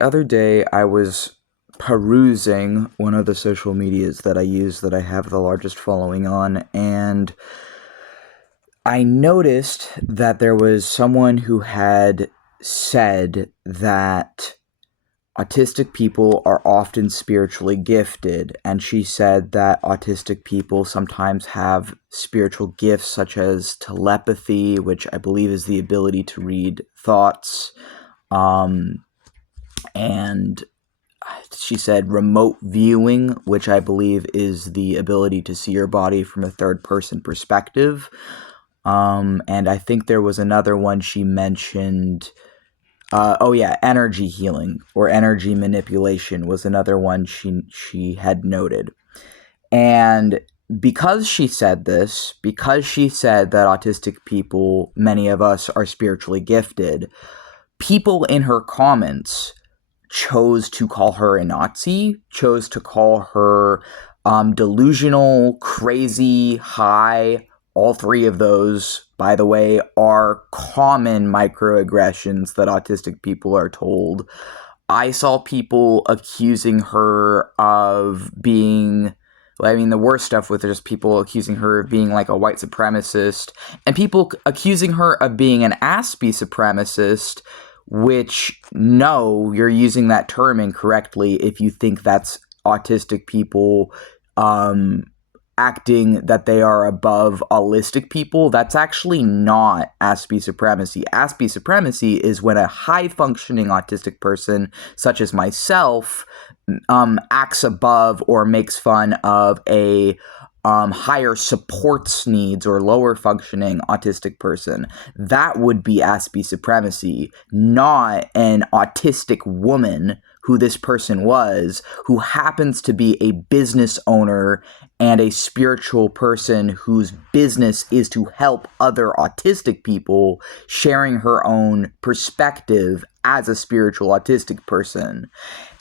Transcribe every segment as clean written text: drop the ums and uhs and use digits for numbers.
other day I was perusing one of the social medias that I use that I have the largest following on, and I noticed that there was someone who had said that autistic people are often spiritually gifted, and she said that autistic people sometimes have spiritual gifts such as telepathy, which I believe is the ability to read thoughts, and she said remote viewing, which I believe is the ability to see your body from a third person perspective. And I think there was another one she mentioned. Energy healing or energy manipulation was another one she had noted. And because she said this, because she said that autistic people, many of us, are spiritually gifted, people in her comments chose to call her a Nazi, chose to call her delusional, crazy, high. All three of those, by the way, are common microaggressions that autistic people are told. I saw people accusing her of being, the worst stuff with just people accusing her of being like a white supremacist, and people accusing her of being an Aspie supremacist, which, no, you're using that term incorrectly if you think that's autistic people acting that they are above allistic people. That's actually not Aspie supremacy. Aspie supremacy is when a high-functioning autistic person, such as myself, acts above or makes fun of a higher supports needs or lower functioning autistic person. That would be Aspie supremacy, not an autistic woman who this person was, who happens to be a business owner and a spiritual person whose business is to help other autistic people, sharing her own perspective as a spiritual autistic person.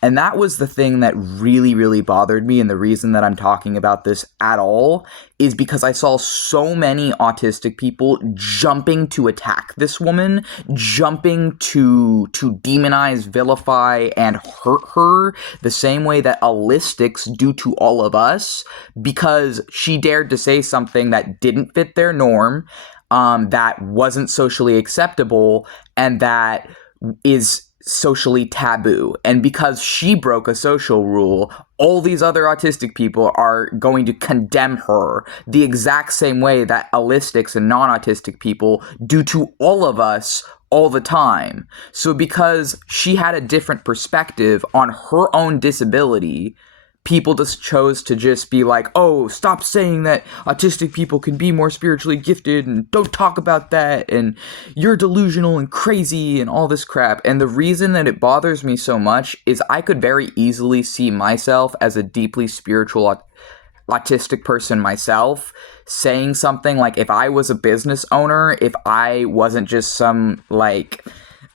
And that was the thing that really, really bothered me. And the reason that I'm talking about this at all is because I saw so many autistic people jumping to attack this woman, jumping to demonize, vilify, and hurt her the same way that allistics do to all of us, because she dared to say something that didn't fit their norm, that wasn't socially acceptable, and that is socially taboo. And because she broke a social rule, all these other autistic people are going to condemn her the exact same way that allistics and non-autistic people do to all of us all the time. So because she had a different perspective on her own disability, people just chose to just be like, oh, stop saying that autistic people can be more spiritually gifted and don't talk about that and you're delusional and crazy and all this crap. And the reason that it bothers me so much is I could very easily see myself as a deeply spiritual autistic person myself, saying something like, if I was a business owner, if I wasn't just some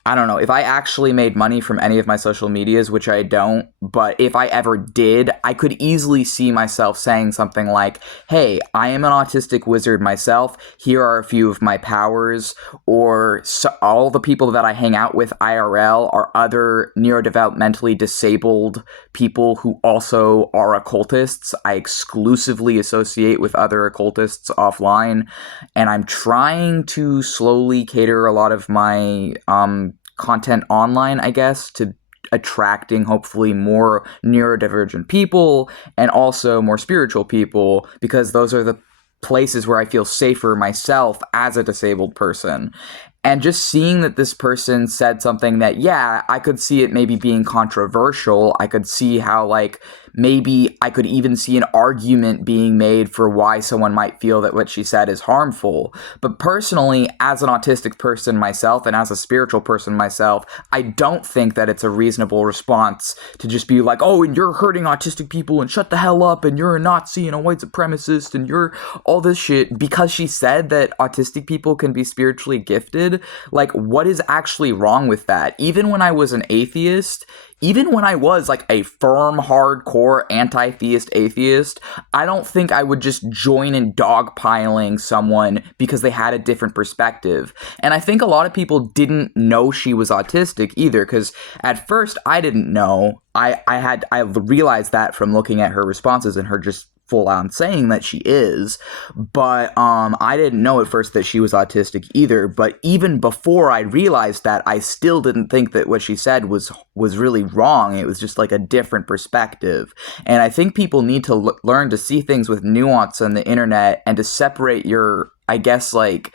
if I actually made money from any of my social medias, which I don't, but if I ever did, I could easily see myself saying something like, hey, I am an autistic wizard myself. Here are a few of my powers. Or all the people that I hang out with IRL are other neurodevelopmentally disabled people who also are occultists. I exclusively associate with other occultists offline. And I'm trying to slowly cater a lot of my content online, I guess, to attracting hopefully more neurodivergent people and also more spiritual people, because those are the places where I feel safer myself as a disabled person. And just seeing that this person said something that, yeah, I could see it maybe being controversial. I could see how, maybe I could even see an argument being made for why someone might feel that what she said is harmful. But personally, as an autistic person myself and as a spiritual person myself, I don't think that it's a reasonable response to just be like, oh, and you're hurting autistic people and shut the hell up and you're a Nazi and a white supremacist and you're all this shit, because she said that autistic people can be spiritually gifted. autistic-related. Like, what is actually wrong with that? Even when I was an atheist, even when I was like a firm, hardcore, anti-theist atheist, I don't think I would just join in dogpiling someone because they had a different perspective. And I think a lot of people didn't know she was autistic either, because at first I didn't know. I realized that from looking at her responses and her just full on saying that she is, but I didn't know at first that she was autistic either. But even before I realized that, I still didn't think that what she said was really wrong. It was just like a different perspective. And I think people need to learn to see things with nuance on the internet and to separate your, I guess, like,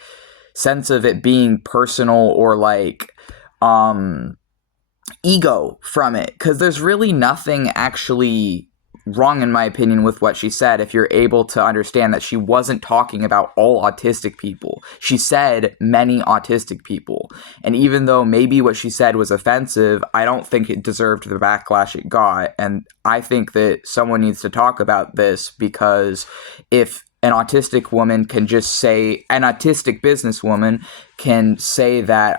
sense of it being personal or like ego from it, because there's really nothing actually wrong, in my opinion, with what she said if you're able to understand that she wasn't talking about all autistic people. She said many autistic people, and even though maybe what she said was offensive, I don't think it deserved the backlash it got. And I think that someone needs to talk about this, because if an autistic woman can just say, an autistic businesswoman can say that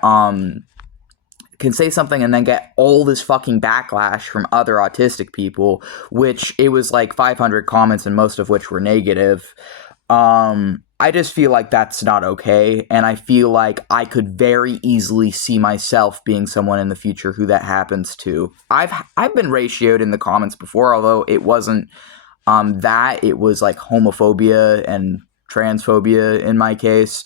can say something and then get all this fucking backlash from other autistic people, which it was like 500 comments and most of which were negative. I just feel like that's not okay, and I feel like I could very easily see myself being someone in the future who that happens to. I've been ratioed in the comments before, although it wasn't it was like homophobia and transphobia in my case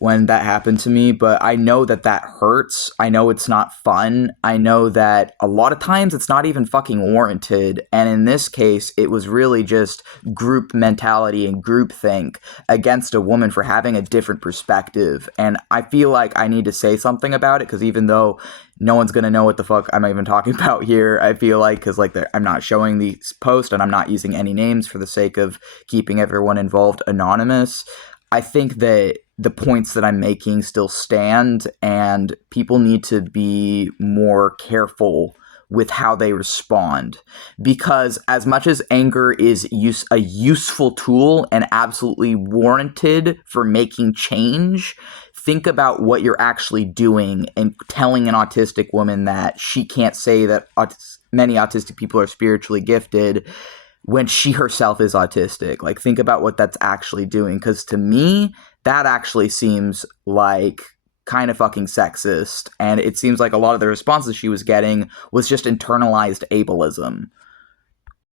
when that happened to me. But I know that hurts. I know it's not fun. I know that a lot of times it's not even fucking warranted. And in this case, it was really just group mentality and groupthink against a woman for having a different perspective. And I feel like I need to say something about it, because even though no one's going to know what the fuck I'm even talking about here, I feel like, because like I'm not showing the post and I'm not using any names for the sake of keeping everyone involved anonymous, I think that the points that I'm making still stand, and people need to be more careful with how they respond. Because as much as anger is a useful tool and absolutely warranted for making change, think about what you're actually doing and telling an autistic woman that she can't say that many autistic people are spiritually gifted when she herself is autistic. Like, think about what that's actually doing, because to me, that actually seems like kind of fucking sexist, and it seems like a lot of the responses she was getting was just internalized ableism.